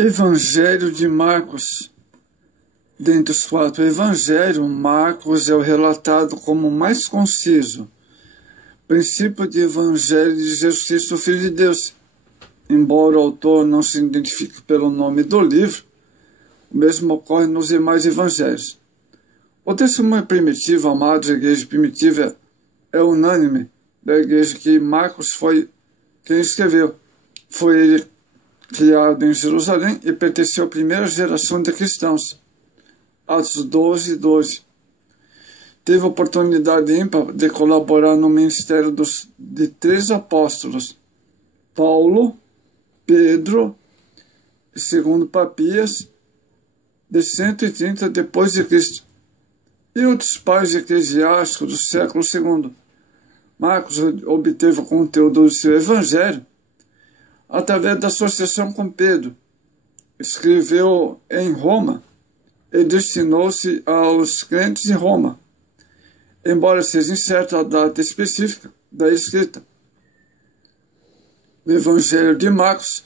Evangelho de Marcos. Dentre os quatro evangelhos, Marcos é o relatado como o mais conciso. Princípio de Evangelho de Jesus Cristo, Filho de Deus. Embora o autor não se identifique pelo nome do livro, o mesmo ocorre nos demais evangelhos. O testemunho primitivo, amados, da igreja primitiva, é unânime da igreja que Marcos foi quem escreveu. Foi ele criado em Jerusalém e pertenceu à primeira geração de cristãos. Atos 12:12. Teve a oportunidade ímpar de colaborar no ministério de três apóstolos: Paulo, Pedro e, segundo Papias, de 130 depois de Cristo, e outros pais eclesiásticos do século II. Marcos obteve o conteúdo do seu evangelho através da associação com Pedro. Escreveu em Roma e destinou-se aos crentes em Roma, embora seja incerta a data específica da escrita. O Evangelho de Marcos,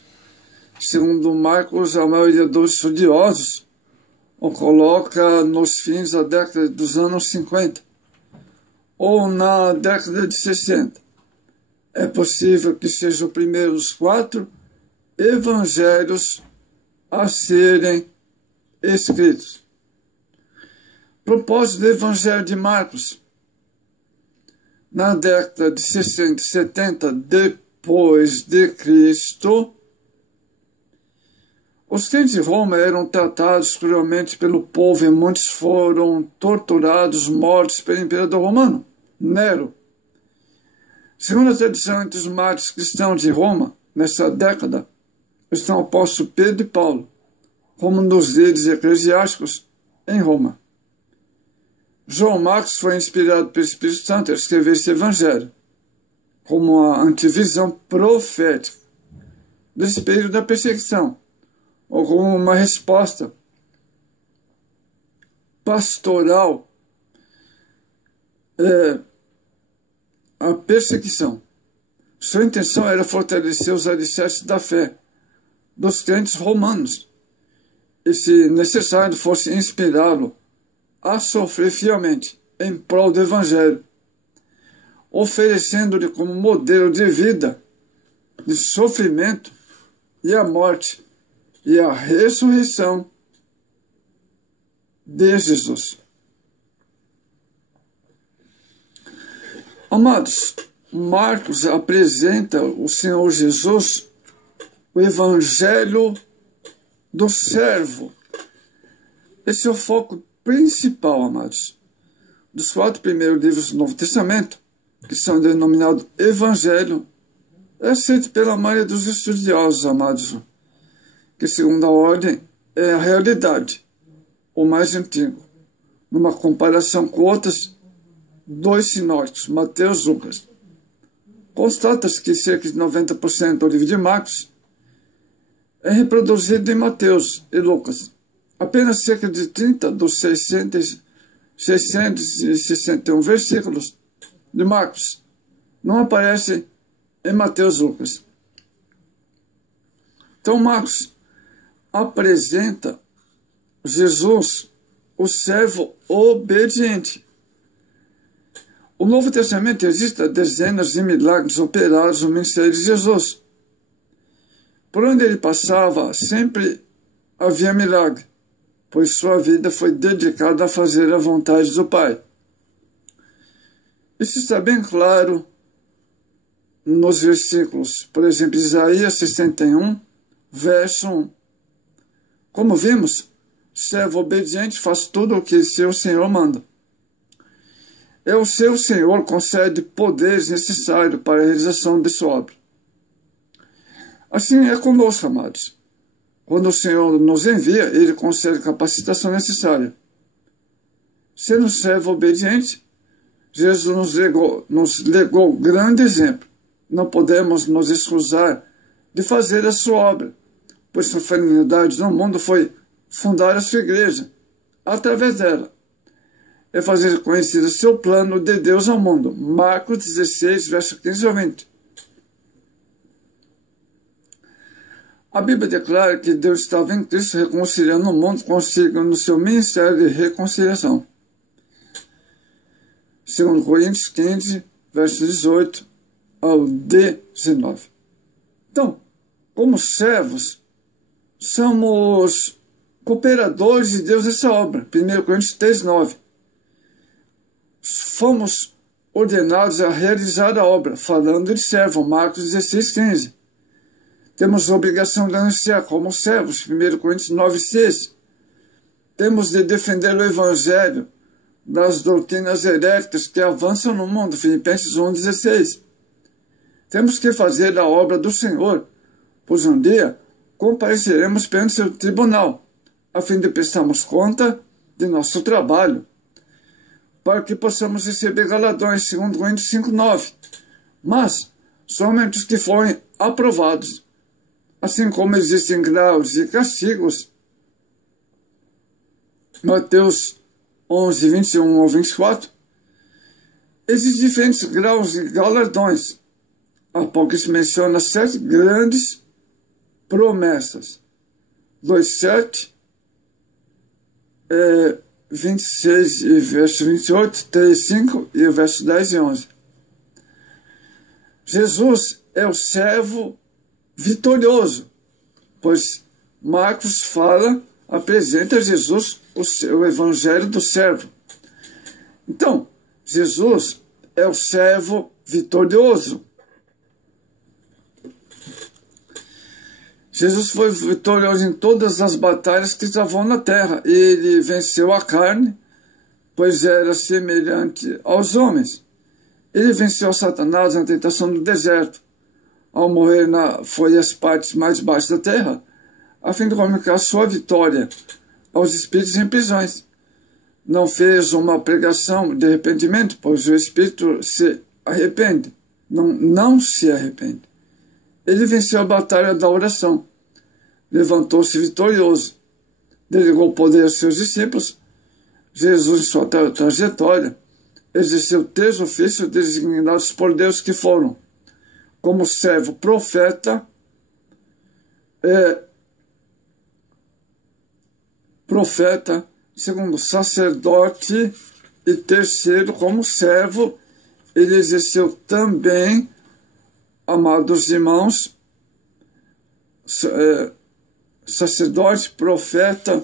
segundo Marcos, a maioria dos estudiosos o coloca nos fins da década dos anos 50 ou na década de 60. É possível que seja o primeiro dos quatro evangelhos a serem escritos. Propósito do Evangelho de Marcos. Na década de 60 e 70 depois de Cristo, os crentes de Roma eram tratados cruelmente pelo povo e muitos foram torturados, mortos pelo imperador romano, Nero. Segundo a tradição entre os mártires cristãos de Roma, nessa década, estão o apóstolo Pedro e Paulo, como um dos líderes eclesiásticos em Roma. João Marcos foi inspirado pelo Espírito Santo a escrever esse evangelho, como uma antevisão profética desse período da perseguição, ou como uma resposta pastoral à perseguição. Sua intenção era fortalecer os alicerces da fé dos crentes romanos e, se necessário, fosse inspirá-lo a sofrer fielmente em prol do Evangelho, oferecendo-lhe como modelo de vida, de sofrimento e a morte e a ressurreição de Jesus. Amados, Marcos apresenta o Senhor Jesus, o Evangelho do servo. Esse é o foco principal, amados, dos quatro primeiros livros do Novo Testamento, que são denominados Evangelho, é aceito pela maioria dos estudiosos, amados, que, segundo a ordem, é a realidade, o mais antigo, numa comparação com outros dois sinóticos, Mateus e Lucas. Constata-se que cerca de 90% do livro de Marcos é reproduzido em Mateus e Lucas. Apenas cerca de 30 dos 661 versículos de Marcos não aparecem em Mateus e Lucas. Então, Marcos apresenta Jesus, o servo obediente. O Novo Testamento existe dezenas de milagres operados no ministério de Jesus. Por onde ele passava, sempre havia milagre, pois sua vida foi dedicada a fazer a vontade do Pai. Isso está bem claro nos versículos, por exemplo, Isaías 61, verso 1. Como vimos, servo obediente faz tudo o que seu Senhor manda. É o seu Senhor concede poderes necessários para a realização de sua obra. Assim é conosco, amados. Quando o Senhor nos envia, Ele concede a capacitação necessária. Sendo servo obediente, Jesus nos legou grande exemplo. Não podemos nos excusar de fazer a sua obra, pois sua finalidade no mundo foi fundar a sua igreja. Através dela, é fazer conhecido o seu plano de Deus ao mundo. Marcos 16, verso 15 ao 20. A Bíblia declara que Deus estava em Cristo reconciliando o mundo consigo no seu ministério de reconciliação. 2 Coríntios 15, verso 18 ao 19. Então, como servos, somos cooperadores de Deus nessa obra. 1 Coríntios 3, 9. Fomos ordenados a realizar a obra, falando de servo, Marcos 16, 15. Temos a obrigação de anunciar como servos, 1 Coríntios 9, 6. Temos de defender o Evangelho das doutrinas heréticas que avançam no mundo, Filipenses 1, 16. Temos que fazer a obra do Senhor, pois um dia compareceremos perante seu tribunal, a fim de prestarmos conta de nosso trabalho, para que possamos receber galardões, 2 Coríntios 5, 9. Mas somente os que forem aprovados. Assim como existem graus e castigos, Mateus 11, 21 ao 24, existem diferentes graus e galardões. Apocalipse menciona 7 grandes promessas. 2:7, 26 e verso 28, 3:5 e o verso 10 e 11. Jesus é o servo vitorioso, pois Marcos apresenta Jesus o evangelho do servo. Então, Jesus é o servo vitorioso. Jesus foi vitorioso em todas as batalhas que travou na terra. Ele venceu a carne, pois era semelhante aos homens. Ele venceu Satanás na tentação do deserto. Ao morrer foi às partes mais baixas da terra, a fim de comunicar sua vitória aos espíritos em prisões. Não fez uma pregação de arrependimento, pois o espírito se arrepende, não se arrepende. Ele venceu a batalha da oração, levantou-se vitorioso, delegou poder aos seus discípulos. Jesus, em sua trajetória, exerceu 3 ofícios designados por Deus, que foram como servo profeta, segundo sacerdote, e terceiro como servo. Ele exerceu também, amados irmãos, sacerdote, profeta.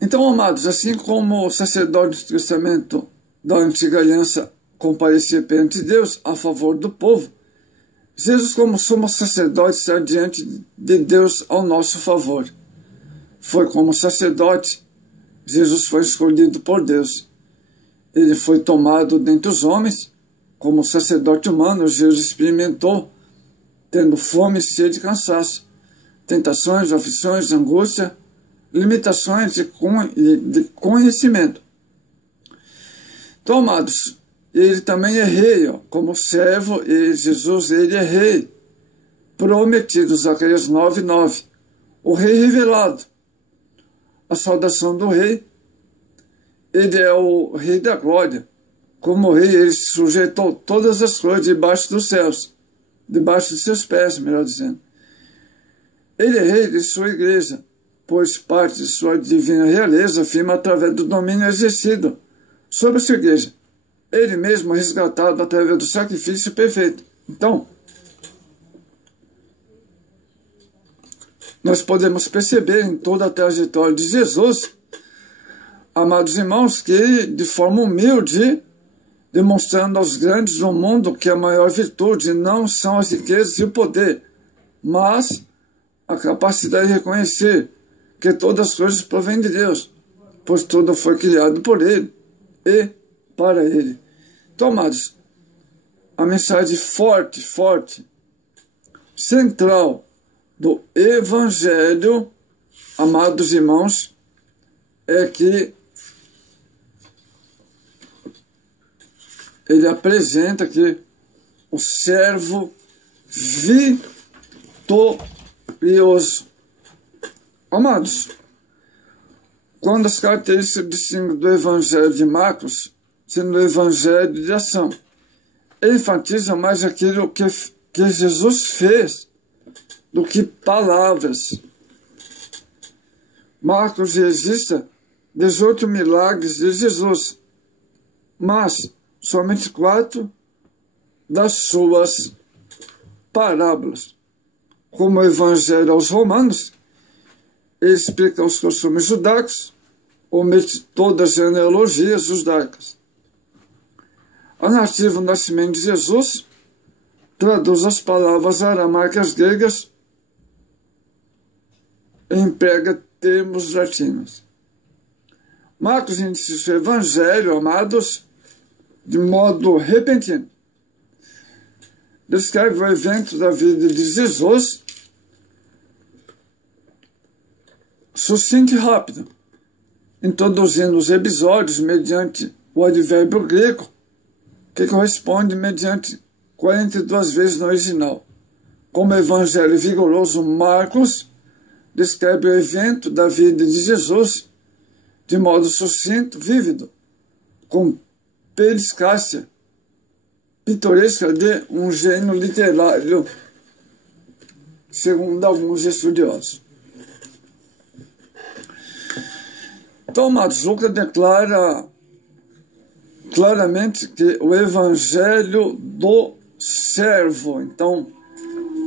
Então, amados, assim como o sacerdote do Testamento da Antiga Aliança comparecer perante Deus a favor do povo, Jesus, como sumo sacerdote, está diante de Deus ao nosso favor. Foi como sacerdote, Jesus foi escolhido por Deus. Ele foi tomado dentre os homens, como sacerdote humano. Jesus experimentou, tendo fome, sede e cansaço, tentações, aflições, angústia, limitações de conhecimento. Então, amados, ele também é rei, como servo, e Jesus, ele é rei, prometido, Zacarias 9, 9. O rei revelado, a saudação do rei, ele é o rei da glória. Como rei, ele sujeitou todas as coisas debaixo dos céus, debaixo de seus pés, melhor dizendo. Ele é rei de sua igreja, pois parte de sua divina realeza afirma através do domínio exercido sobre a sua igreja. Ele mesmo é resgatado através do sacrifício perfeito. Então, nós podemos perceber em toda a trajetória de Jesus, amados irmãos, que ele, de forma humilde, demonstrando aos grandes do mundo que a maior virtude não são as riquezas e o poder, mas a capacidade de reconhecer que todas as coisas provêm de Deus, pois tudo foi criado por Ele e para Ele. Então, amados, a mensagem forte, central do Evangelho, amados irmãos, é que ele apresenta aqui o servo vitorioso. Amados, quando as características distinguem do Evangelho de Marcos, sendo o Evangelho de ação, ele enfatiza mais aquilo que que Jesus fez do que palavras. Marcos registra 18 milagres de Jesus, mas somente 4 das suas parábolas. Como o Evangelho aos Romanos, ele explica os costumes judaicos, omite todas as genealogias judaicas. A narrativa do nascimento de Jesus traduz as palavras aramaicas gregas e emprega termos latinos. Marcos inicia o seu evangelho, amados, de modo repentino. Descreve o evento da vida de Jesus sucinto e rápido, introduzindo os episódios mediante o advérbio grego, que corresponde mediante 42 vezes no original. Como evangelho vigoroso, Marcos descreve o evento da vida de Jesus de modo sucinto, vívido, com periscácia pitoresca de um gênio literário, segundo alguns estudiosos. Então, amados, Lucas declara claramente que o evangelho do servo. Então,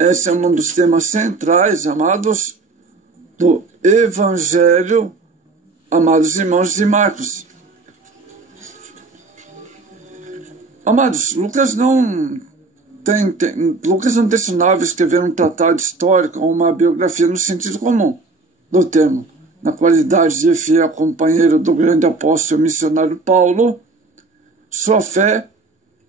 esse é um dos temas centrais, amados, do evangelho, amados irmãos de Marcos. Amados, Lucas não destinava escrever um tratado histórico ou uma biografia no sentido comum do termo. Na qualidade de fiel companheiro do grande apóstolo missionário Paulo, sua fé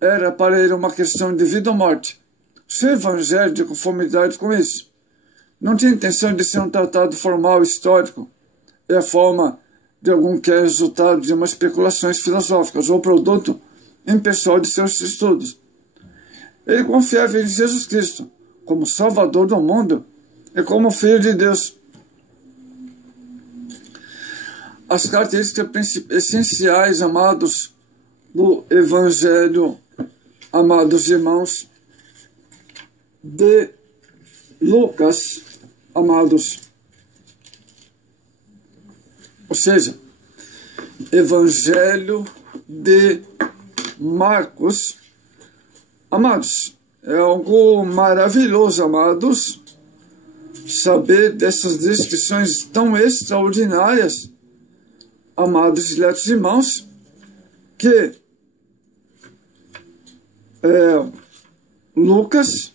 era para ele uma questão de vida ou morte. Seu evangelho, de conformidade com isso, não tinha intenção de ser um tratado formal histórico, é a forma de algum que é resultado de umas especulações filosóficas ou produto impessoal de seus estudos. Ele confiava em Jesus Cristo como Salvador do mundo e como Filho de Deus. As características essenciais, amados, do Evangelho, amados irmãos, de Lucas, amados, ou seja, Evangelho de Marcos, amados, é algo maravilhoso, amados, saber dessas descrições tão extraordinárias, amados e diletos irmãos, que Lucas,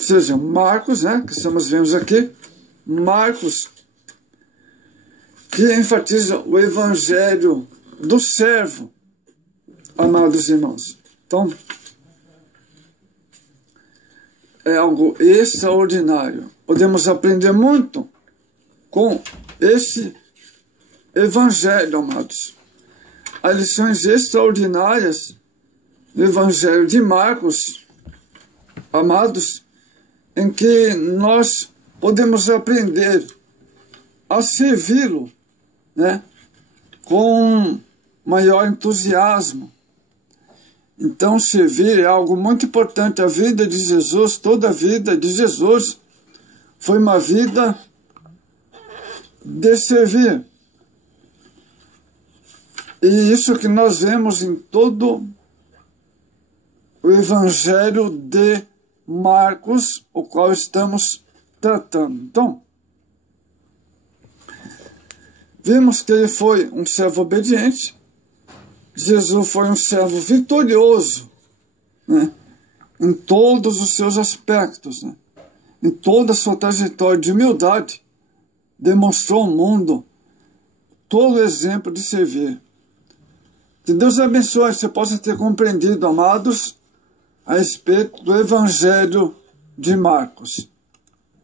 ou seja, Marcos, né, que estamos vendo aqui, Marcos, que enfatiza o evangelho do servo, amados irmãos. Então, é algo extraordinário. Podemos aprender muito com esse evangelho, amados. Há lições extraordinárias no evangelho de Marcos, amados, em que nós podemos aprender a servi-lo, né, com maior entusiasmo. Então, servir é algo muito importante. A vida de Jesus, toda a vida de Jesus, foi uma vida de servir. E isso que nós vemos em todo o Evangelho de Marcos, o qual estamos tratando. Então, vimos que ele foi um servo obediente. Jesus foi um servo vitorioso, né, em todos os seus aspectos, né, em toda a sua trajetória de humildade, demonstrou ao mundo todo o exemplo de servir. Que Deus abençoe, você possa ter compreendido, amados, a respeito do Evangelho de Marcos.